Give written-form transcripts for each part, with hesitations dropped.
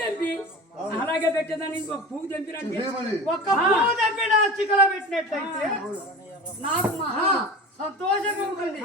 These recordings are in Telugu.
తెంపి అలాగే పెట్టేదాన్ని ఇంకొక పువ్వు తెంపినట్టే ఒక్క పువ్వు తెంపిన చికల పెట్టినట్లయితే నాకు మహా సంతోషంగా ఉంటుంది.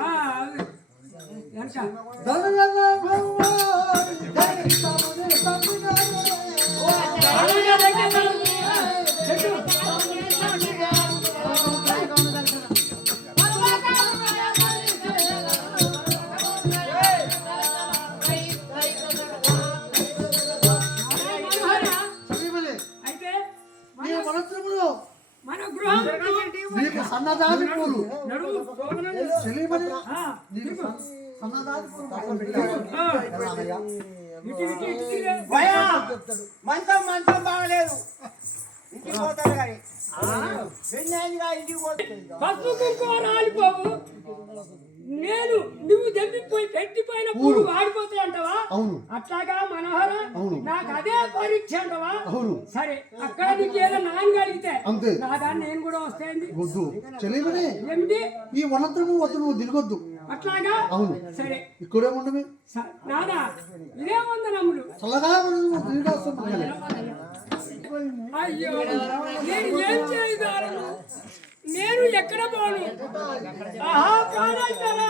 మన గృహం సన్నదాది పూలు మంచం మంచం బాగలేదు ఇంటికి పోతాడు కానీ ఇంటికి పోతుంది. పసుపు కుంకుమ రాలిపోవు. నేను నువ్వు తెంపిపోయి పెట్టిపోయిన పూలు వాడిపోతాయి అంటావా? అట్లాగా మనోహర నాకు అదే పరీక్ష అంటావా? సరే అక్కడ నీకు ఏదో నాన్న అడిగితే నా దాన్ని నేను కూడా వస్తాయండి. వద్దు చెల్లిమని ఏమిటి ఈ వనంతరము వద్దు, నువ్వు తిరగొద్దు. అట్లాగా అవును సరే ఇక్కడే ఉండమే నాదా ఇదే వందనములు. చల్లగా అయ్యో నేను ఏం చేయగలను? నేను ఎక్కడ పోను? ఆహా ప్రాణేశ్వరా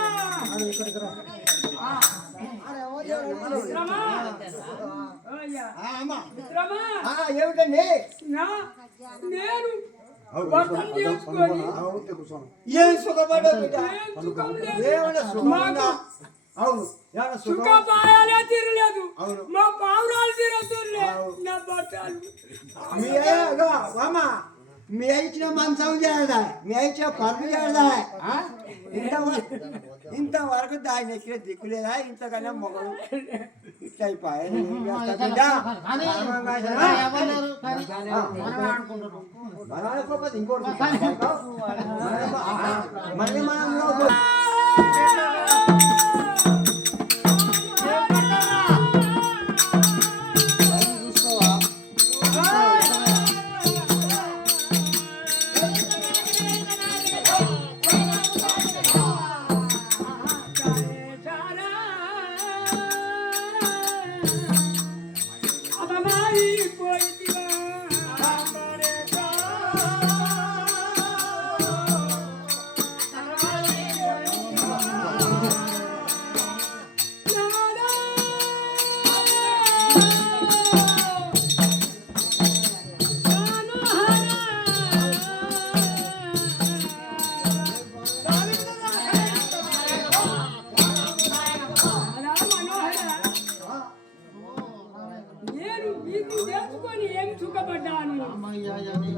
ఏమిటండి నేను వర్తం చేసుకొని ఏం సుఖపడదు సుఖపాయాలే తీరలేదు. మా పావురాలు తీరతులే నా బట్టాలు. మీ ఇచ్చిన మంచం చేయదా, మీ ఇచ్చిన పనులు చేయదా? ఇంతవరకు దాని ఎక్కిన దిక్కులేదా? ఇంతకన్నా మొగలు ఇట్లా అయిపోయాయి. ఇంకోటి మళ్ళీ మనం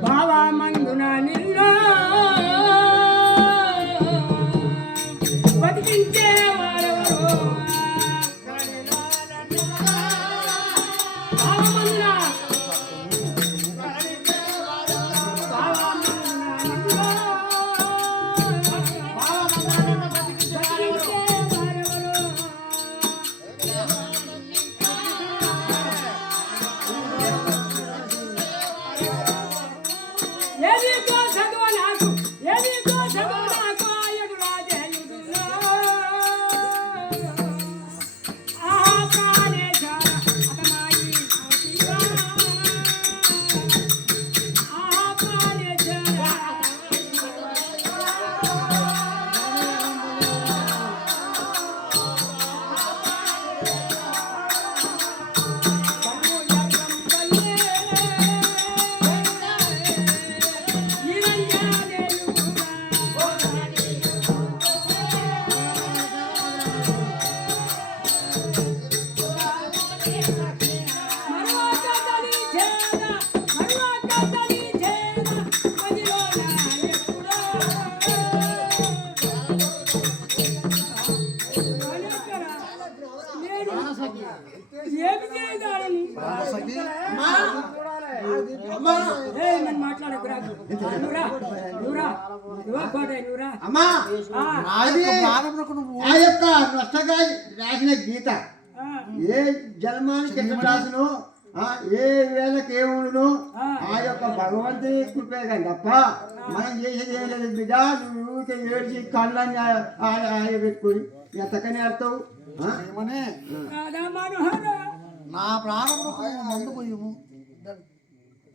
బావా మందున నిన్ను బతికించే వారెవరో రాసిన గీత ఏ జన్మానికి ఎంత రాసును, ఏ వేళకి ఏ ఉండును ఆ యొక్క భగవంతుని కృపే కానీ తప్ప మనం చేసేది ఏం లేదు బిడ్డ. నువ్వు ఊరికే ఏడ్చి కళ్ళని ఆయ పెట్టుకొని ఎంతకని ఆడతావు. నా ప్రాణములకు మందు పోయము.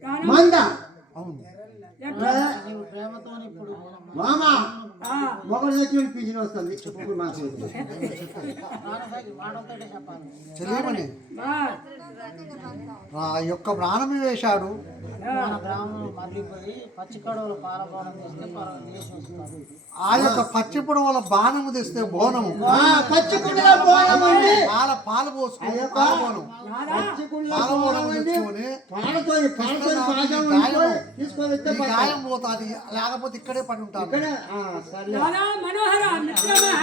ప్రాణం మంద అవును. ఎట్లా? మామ ఆ, మొగలు తెచ్చి పిలిచిన వస్తుంది ఇప్పుడు మాకు చెల్లిమని ఆ, ఆ యొక్క ప్రాణం వేశాడు. ఆ యొక్క పచ్చి పొడవల బాణము తెస్తే బోనము పచ్చికుండ బోనం అండి పాలు పోసుకుని పాల బోనం నాదా? పచ్చికుండ పాల బోనం బోనం అండి తెచ్చుకొని పాలతోని తీసుకొని ఈ గాయం పోతుంది, లేకపోతే ఇక్కడే పడి ఉంటాను. నాదా మనోహర మిత్రమా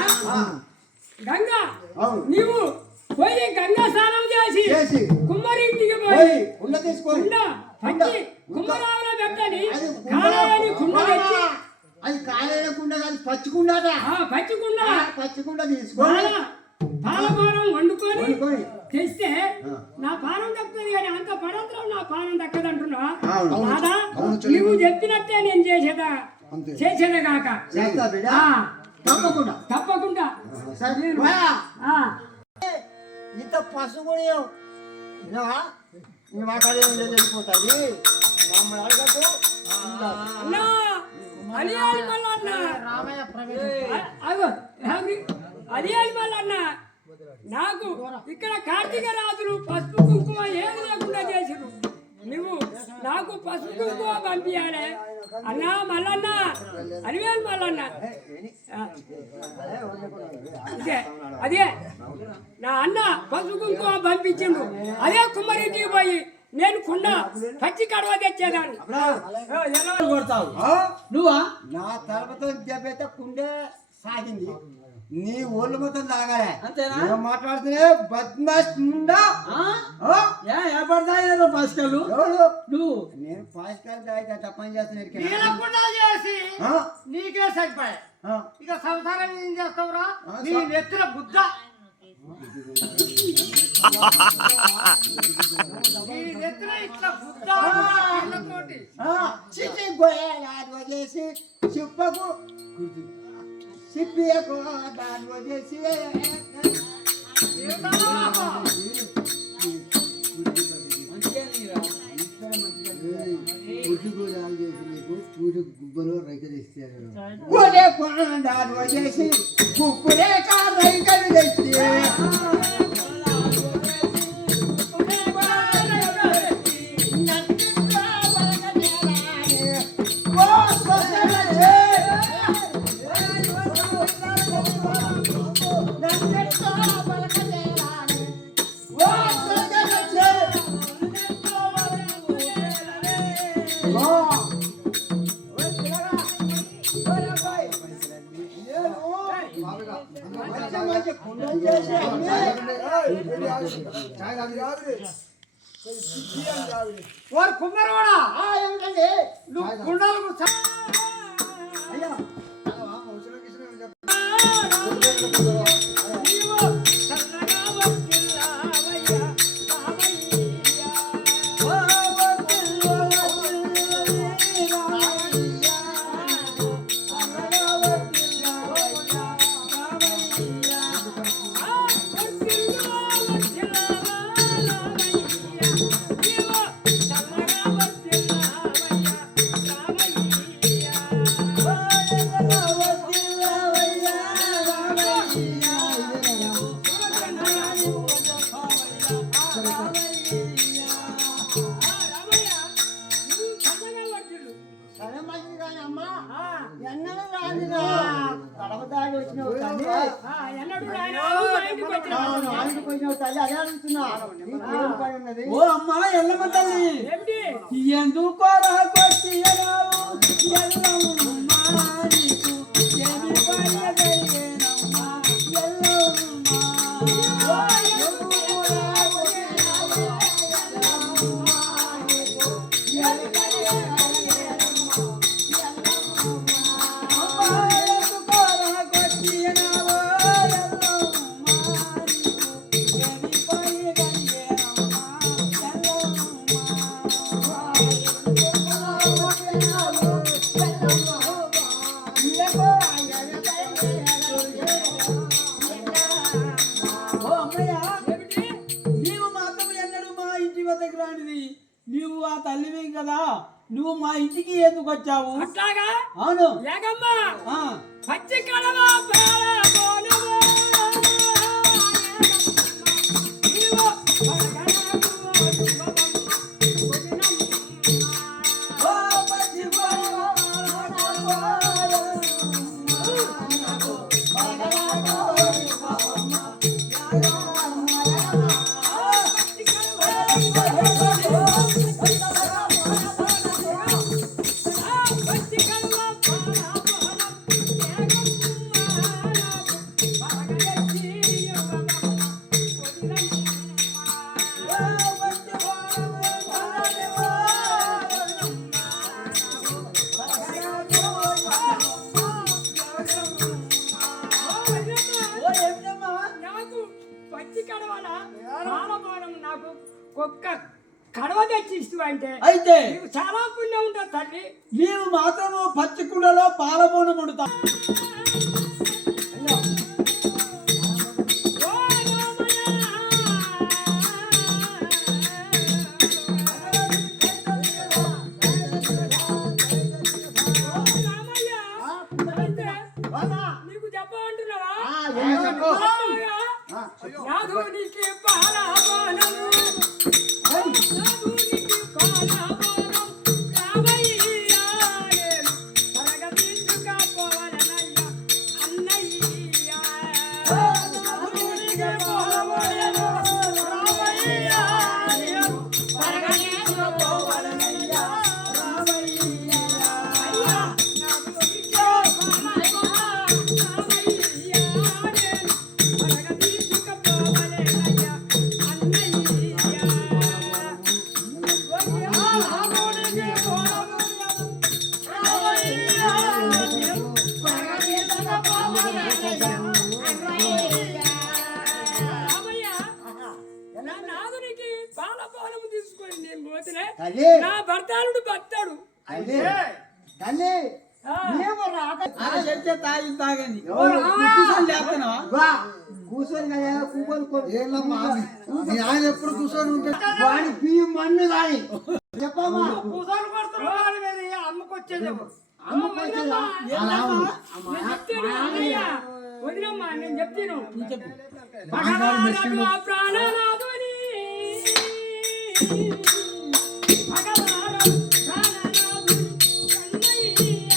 గంగా అవును నీవు పోయి గంగా స్నానం చేసి చేసి కుమ్మరింటికి పోయి పోయి ఉండ తీసుకొని కుండ పచ్చి కుమ్మరావులో పెట్టని అది కాలేని కుండ తెచ్చి అది కాలేన కుండ కాదు పచ్చికుండట ఆ పచ్చి కుండ పచ్చికుండ తీసుకొని పాలపానం వండుకొని వండుకొని. తెస్తే నా పానం దక్కుతుంది కానీ అంత పడంతరం నా పానం దక్కదు అంటున్నా అవును. నాదా అవును చెల్లి. నువ్వు చెప్పినట్టే నేను చేసేదా అంతే. చేసేదే కాక చేస్తా బిడ్డ ఆ, తప్పకుండా తప్పకుండా సరే ఆ, ఇంత పసుగుడి మాట్లాడే వెళ్ళిపోతుంది మమ్మల్ని అడగకు అన్నా అలియాలి మల్లన్న అగో అలియాలి మల్లన్న నాకు ఇక్కడ కార్తీక రాజులు పసుపు కుంకుమ ఏది లేకుండా చేసిరు నువ్వు నాకు పసుపు కుంకుమ పంపించాలి అన్నా మల్లన్న అలివేలు మల్లన్న ఇదే అదే నా అన్న పసుపు కుంకుమ పంపించిండు అదే కుమ్మరింటికి పోయి నేను కుండ పచ్చి కడవ తెచ్చేదాన్ని కొడతావు నువ్వా నా తలపతో దెబ్బైతే కుండే సాగింది నీ ఒళ్ళు మొత్తం తాగాలే అంతేనా? నువ్వు మాట్లాడుతూనే బద్మాష్ ముండా ఏ పడతాయి పాస్కల్లు ఎవరు నువ్వు నేను పాస్కాల్ తాగితే అట్లా పని చేస్తున్నాను నీలకుండా చేసి నీకే సరిపోయా ఇక సంసారం ఏం చేస్తావురా నీ నెత్తిన బుద్ధ నీ నెత్తిన ఇట్లా బుద్ధ పిల్లతోటి. చిచి గోయాలు వదిలేసి చిప్పకు చిప్పియకు దాన్ని వదిలేసి గోడే కొండాలు వదిలేసి కుప్పుడే రైకలు తెచ్చి వారు కుమ్మరోడా నువ్వు కుండలకు అయ్యా ఓ అమ్మా ఎల్లమ్మ తల్లి ఎందుకు దేవతకి రానిది నువ్వు ఆ తల్లివి కదా, నువ్వు మా ఇంటికి ఎందుకు వచ్చావు? అట్లాగా అవును. ఏగమ్మా ఆ, పచ్చి కడవ నాకు పచ్చి కడవల పాలబోనం నాకు ఒక్క కడవ తెచ్చి ఇస్తూ అంటే అయితే నీకు చాలా పుణ్యం ఉంటుంది తల్లి. నీవు మాత్రము పచ్చి కుండలో పాలబోనం వండుతావు. ఓ రామయ్య, ఓ రామయ్య, అయితే నీకు చెప్పమంటున్నావా? నాథునికి పాలబోనము, నాథునికి పాలబోనం, రామయ్య నేను తరగతించుకపోవలనయ్య అన్నయ్య. నాథునికి పాలబోనము, రామయ్య నేను తరగతించుకోవలనయ్య రామయ్య. అయ్యా నాథునికి పాలబోనం, రామయ్య నేను తరగతించుకపోవలనయ్య అన్నయ్య. తల్లి నా భర్తాలుడు భర్తాడు తల్లి తల్లి మేము రాక అలా చెప్తే తాగి తాగండి. ఎవరు? కూర్చొని లేపుతున్నావా? వా, కూర్చొని కదా కూకొని ఏందమ్మా మీ ఆయన ఎప్పుడు కూర్చొని ఉంటే వాడి బియ్యం మన్ను కానీ చెప్పమ్మా కూసాలు కొడుతున్నారు మీద అమ్ముకొచ్చేది అమ్ముకొచ్చేదా? వదినమ్మా నేను చెప్తాను. చెప్పు. భగవానుడు ఆ ప్రాణనాథుని, భగవానుడు ప్రాణనాథుని కన్నయ్య,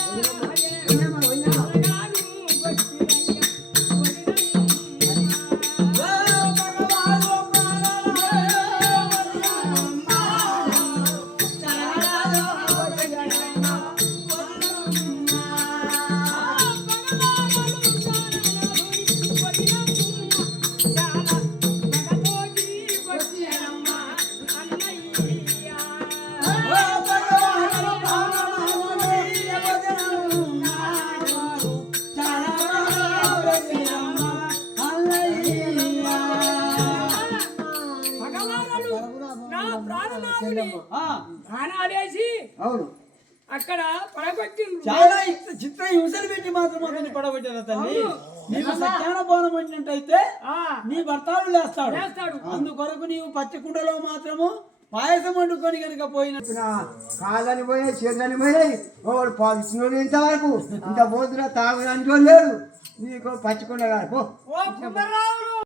భగవాను భక్తిరయ్య భగవానుడు నా ప్రాణనాథుని ఆ, ప్రాణాలేసి అవును అక్కడ పడగొట్టిండు. చాలా చిత్ర హింసలు పెట్టి మాత్రం అతన్ని పడగొట్టారా తల్లి? నీకు సత్యాన బోనం వచ్చినట్టయితే ఆ, నీ భర్తాలు లేస్తాడు. చేస్తాడు. అందుకొరకు నీవు పచ్చి కుండలో మాత్రము పాయసం వండుకొని కనుక పోయినట్టు కాళ్ళని పోయాయి చేతులని పోయాయి ఒకడు పాల్చిన ఇంతవరకు ఇంత పోతున్నా తాగుదానికి లేడు నీకు పచ్చకుండా కాదు పో ఓ కుమ్మరావులు